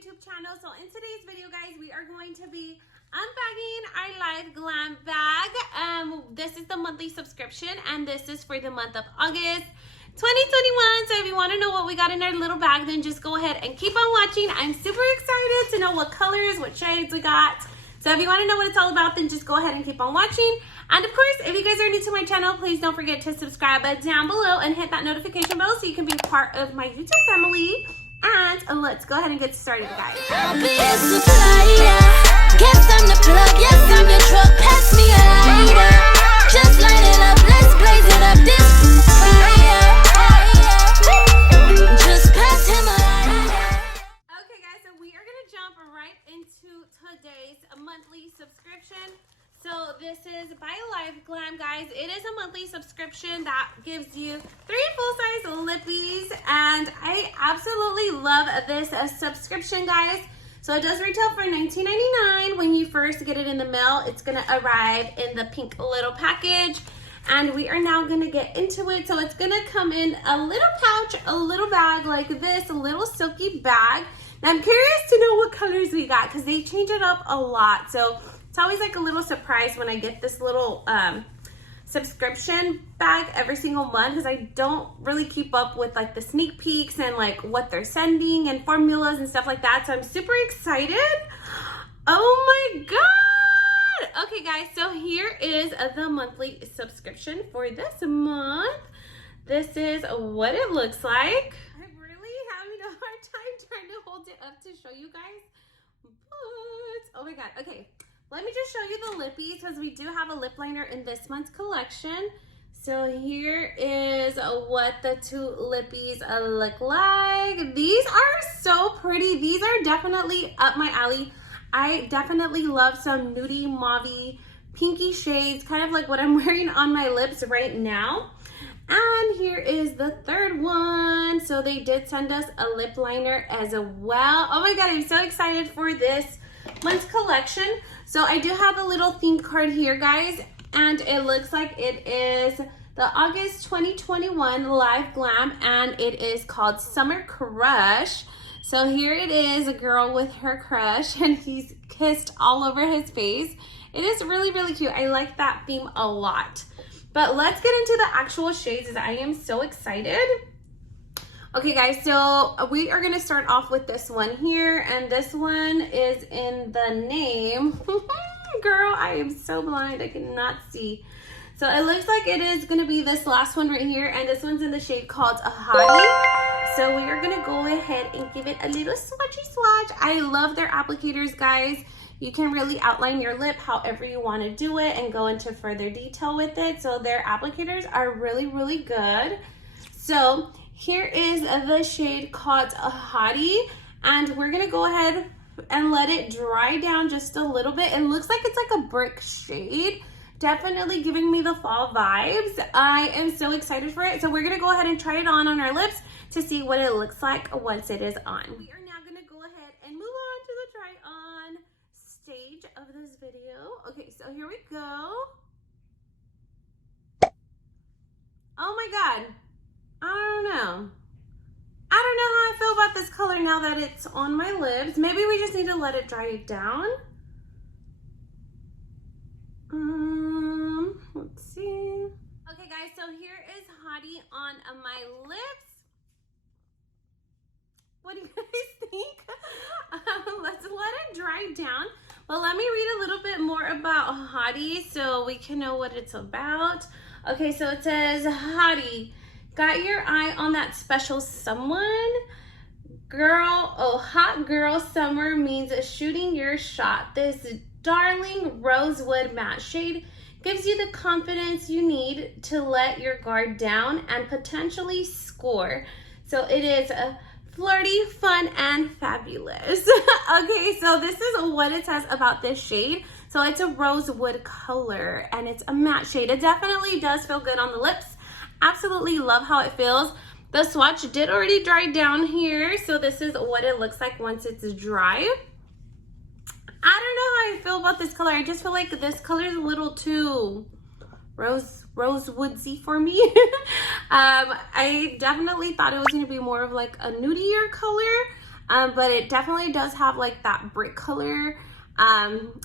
YouTube channel. So in today's video, guys, we are going to be unbagging our LiveGlam bag. This is the monthly subscription, and this is for the month of August 2021. So if you want to know what we got in our little bag, then just go ahead and keep on watching. I'm super excited to know what colors, what shades we got. So if you want to know what it's all about, then just go ahead and keep on watching. And of course, if you guys are new to my channel, please don't forget to subscribe down below and hit that notification bell so you can be part of my YouTube family. And let's go ahead and get started, guys. Guess I'm the plug, yes I'm your truck, pass me a lighter. Just light it up, let's blaze it up, this fire. Just pass him a lighter. Okay guys, so we are gonna jump right into today's monthly subscription. So this is by LiveGlam, guys. It is a monthly subscription that gives you 3 full-size lippies, and I absolutely love this subscription, guys. So it does retail for $19.99 when you first get it in the mail. It's gonna arrive in the pink little package, and we are now gonna get into it. So it's gonna come in a little pouch, a little bag like this, a little silky bag. Now I'm curious to know what colors we got because they change it up a lot. So it's always like a little surprise when I get this little subscription bag every single month, because I don't really keep up with like the sneak peeks and like what they're sending and formulas and stuff like that. So I'm super excited. Oh my God. Okay guys, so here is the monthly subscription for this month. This is what it looks like. I'm really having a hard time trying to hold it up to show you guys. But, oh my God, okay. Let me just show you the lippies because we do have a lip liner in this month's collection. So here is what the 2 lippies look like. These are so pretty. These are definitely up my alley. I definitely love some nudie, mauvey, pinky shades, kind of like what I'm wearing on my lips right now. And here is the 3rd one. So they did send us a lip liner as well. Oh my God, I'm so excited for this month's collection. So I do have a little theme card here, guys, and it looks like it is the August 2021 LiveGlam, and it is called Summer Crush. So here it is, a girl with her crush, and he's kissed all over his face. It is really, really cute. I like that theme a lot. But let's get into the actual shades, as I am so excited. Okay guys, so we are gonna start off with this one here, and this one is in the name. Girl, I am so blind, I cannot see. So it looks like it is gonna be this last one right here, and this one's in the shade called a Hottie. So we are gonna go ahead and give it a little swatchy swatch. I love their applicators, guys. You can really outline your lip however you want to do it and go into further detail with it. So their applicators are really, really good. So here is the shade called a Hottie, and we're gonna go ahead and let it dry down just a little bit. It looks like it's like a brick shade, definitely giving me the fall vibes. I am so excited for it. So we're gonna go ahead and try it on our lips to see what it looks like once it is on. We are now gonna go ahead and move on to the try on stage of this video. Okay, so here we go. Oh my God. I don't know how I feel about this color now that it's on my lips. Maybe we just need to let it dry down. Let's see. Okay guys, so here is Hottie on my lips. What do you guys think? Let's let it dry down. Well, let me read a little bit more about Hottie so we can know what it's about. Okay, so it says, Hottie, got your eye on that special someone? Girl, oh, hot girl summer means shooting your shot. This darling rosewood matte shade gives you the confidence you need to let your guard down and potentially score. So it is flirty, fun, and fabulous. Okay, so this is what it says about this shade. So it's a rosewood color, and it's a matte shade. It definitely does feel good on the lips. Absolutely love how it feels. The swatch did already dry down here, so this is what it looks like once it's dry. I don't know how I feel about this color. I just feel like this color is a little too rosewoodsy for me. I definitely thought it was going to be more of like a nudier color. but it definitely does have like that brick color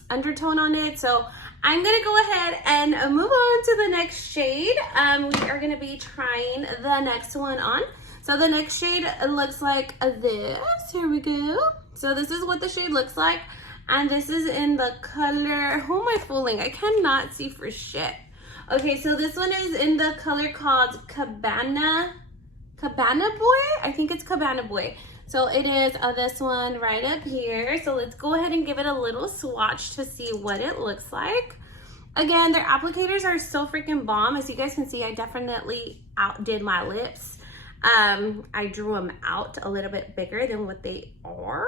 undertone on it. So I'm gonna go ahead and move on to the next shade. We are gonna be trying the next one on. So the next shade looks like this. Here we go. So this is what the shade looks like. And this is in the color, who am I fooling? I cannot see for shit. Okay, so this one is in the color called Cabana Boy? I think it's Cabana Boy. So it is this one right up here. So let's go ahead and give it a little swatch to see what it looks like. Again, their applicators are so freaking bomb. As you guys can see, I definitely outdid my lips. I drew them out a little bit bigger than what they are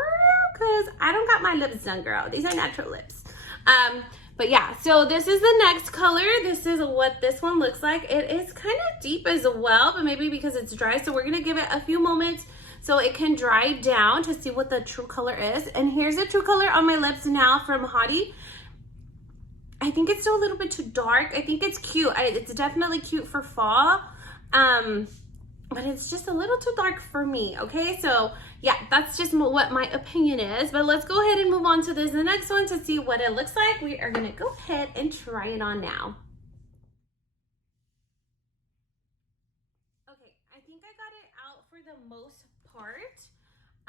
because I don't got my lips done, girl. These are natural lips. But yeah, so this is the next color. This is what this one looks like. It is kind of deep as well, but maybe because it's dry. So we're gonna give it a few moments so it can dry down to see what the true color is. And here's the true color on my lips now from Hottie. I think it's still a little bit too dark. I think it's cute. It's definitely cute for fall. But it's just a little too dark for me, okay? So yeah, that's just what my opinion is. But let's go ahead and move on to the next one to see what it looks like. We are gonna go ahead and try it on now. Okay, I think I got it out for the most part.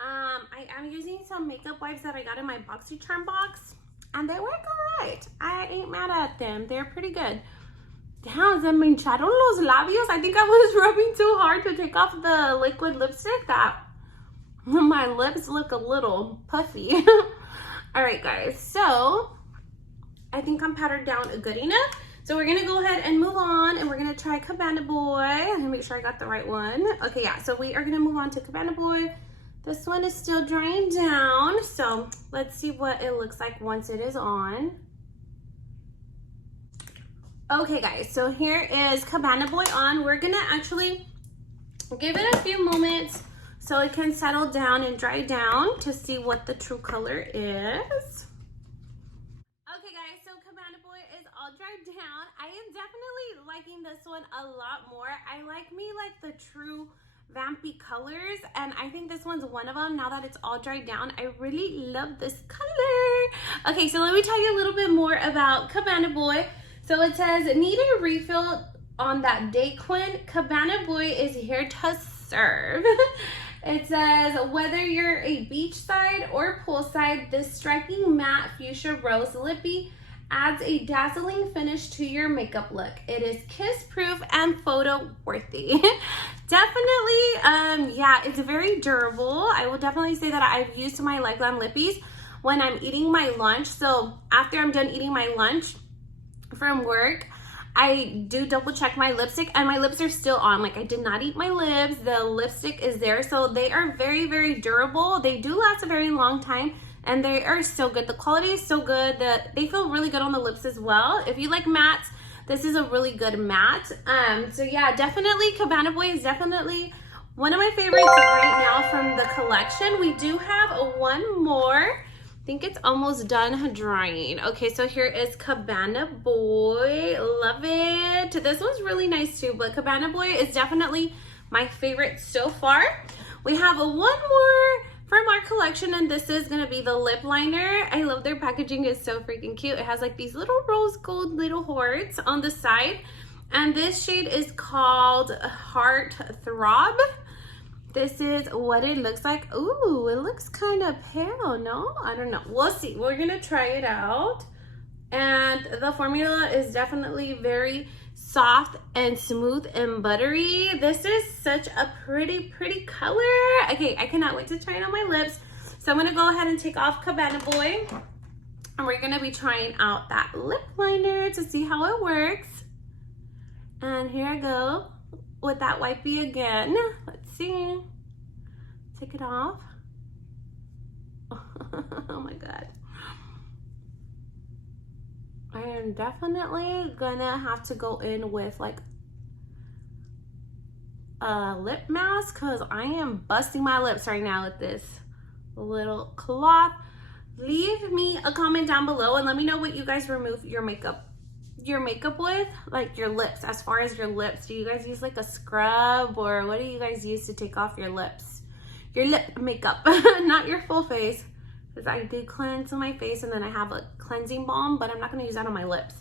I am using some makeup wipes that I got in my BoxyCharm box, and they work all right. I ain't mad at them. They're pretty good. Damn, se me hincharon los labios. I think I was rubbing too hard to take off the liquid lipstick that my lips look a little puffy. All right, guys. So I think I'm powdered down good enough. So we're going to go ahead and move on, and we're going to try Cabana Boy. Let me make sure I got the right one. Okay, yeah. So we are going to move on to Cabana Boy. This one is still drying down. So let's see what it looks like once it is on. Okay guys, so here is Cabana Boy on. We're gonna actually give it a few moments so it can settle down and dry down to see what the true color is. Okay guys, so Cabana Boy is all dried down. I am definitely liking this one a lot more. I like the true vampy colors, and I think this one's one of them. Now that it's all dried down, I really love this color. Okay, so let me tell you a little bit more about Cabana Boy. So it says, need a refill on that day, Quinn? Cabana Boy is here to serve. It says, whether you're a beachside or poolside, this striking matte fuchsia rose lippy adds a dazzling finish to your makeup look. It is kiss-proof and photo-worthy. Definitely, yeah, it's very durable. I will definitely say that I've used my LiveGlam lippies when I'm eating my lunch. So after I'm done eating my lunch from work, I do double check my lipstick, and my lips are still on. Like, I did not eat my lips. The lipstick is there. So they are very, very durable. They do last a very long time, and they are so good. The quality is so good that they feel really good on the lips as well. If you like mattes, this is a really good matte. So yeah, definitely Cabana Boy is definitely one of my favorites right now from the collection. We do have one more. I think it's almost done drying. Okay, so here is Cabana Boy. Love it. This one's really nice too, but Cabana Boy is definitely my favorite so far. We have one more from our collection, and this is gonna be the lip liner. I love their packaging. It's so freaking cute. It has like these little rose gold little hearts on the side, and this shade is called Heart Throb. This is what it looks like. Ooh, it looks kind of pale, no? I don't know. We'll see. We're gonna try it out. And the formula is definitely very soft and smooth and buttery. This is such a pretty, pretty color. Okay, I cannot wait to try it on my lips. So I'm gonna go ahead and take off Cabana Boy, and we're gonna be trying out that lip liner to see how it works. And here I go with that wipey again. Let's see. Take it off. Oh my God. I am definitely gonna have to go in with like a lip mask because I am busting my lips right now with this little cloth. Leave me a comment down below and let me know what you guys remove your makeup with, like your lips. As far as your lips, do you guys use like a scrub, or what do you guys use to take off your lips, your lip makeup, not your full face. Because I did cleanse my face and then I have a cleansing balm, but I'm not going to use that on my lips.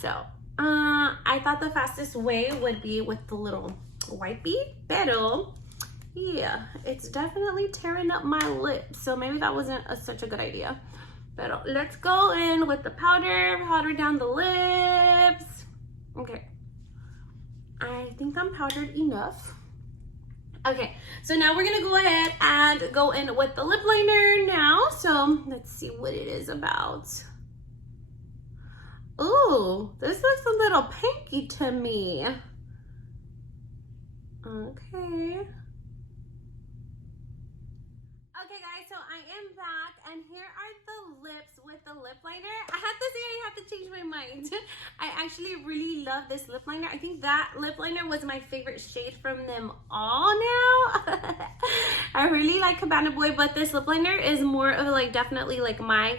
So, I thought the fastest way would be with the little wipey, pero yeah, it's definitely tearing up my lips. So maybe that wasn't such a good idea. But let's go in with the powder down the lips. Okay, I think I'm powdered enough. Okay, so now we're gonna go ahead and go in with the lip liner now. So let's see what it is about. Ooh, this looks a little pinky to me. Okay. Okay guys, so I am back and here are the lips with the lip liner. I have to say I have to change my mind. I actually really love this lip liner. I think that lip liner was my favorite shade from them all now. I really like Cabana Boy, but this lip liner is more of like definitely like my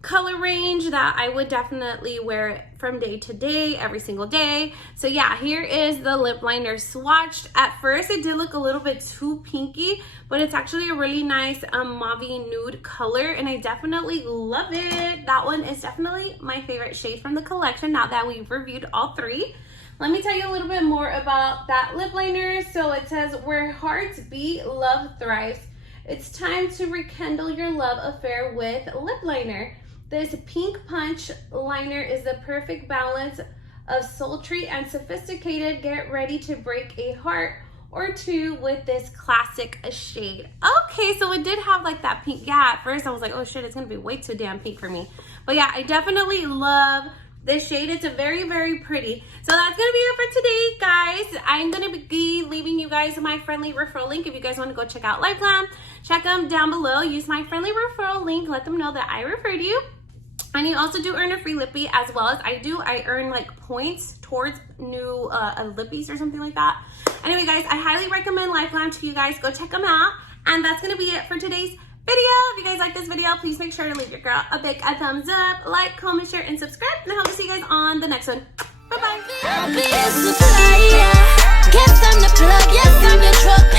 color range that I would definitely wear it from day to day, every single day. So yeah, here is the lip liner swatched. At first it did look a little bit too pinky, but it's actually a really nice mauve nude color and I definitely love it. That one is definitely my favorite shade from the collection now that we've reviewed all three. Let me tell you a little bit more about that lip liner. So it says, where hearts beat, love thrives. It's time to rekindle your love affair with lip liner. This pink punch liner is the perfect balance of sultry and sophisticated. Get ready to break a heart or two with this classic shade. Okay, so it did have like that pink. Yeah, at first I was like, oh shit, it's gonna be way too damn pink for me. But yeah, I definitely love this shade. It's a very, very pretty. So that's gonna be it for today, guys. I'm gonna be leaving you guys my friendly referral link if you guys want to go check out LiveGlam. Check them down below. Use my friendly referral link. Let them know that I referred you. And you also do earn a free lippy as well as I do. I earn like points towards new lippies or something like that. Anyway, guys, I highly recommend LiveGlam to you guys. Go check them out. And that's gonna be it for today's video. If you guys like this video, please make sure to leave your girl a big thumbs up, like, comment, share, and subscribe. And I hope to see you guys on the next one. Bye-bye. I'll be a supplier. Guess I'm the plug. Yes, I'm the truck.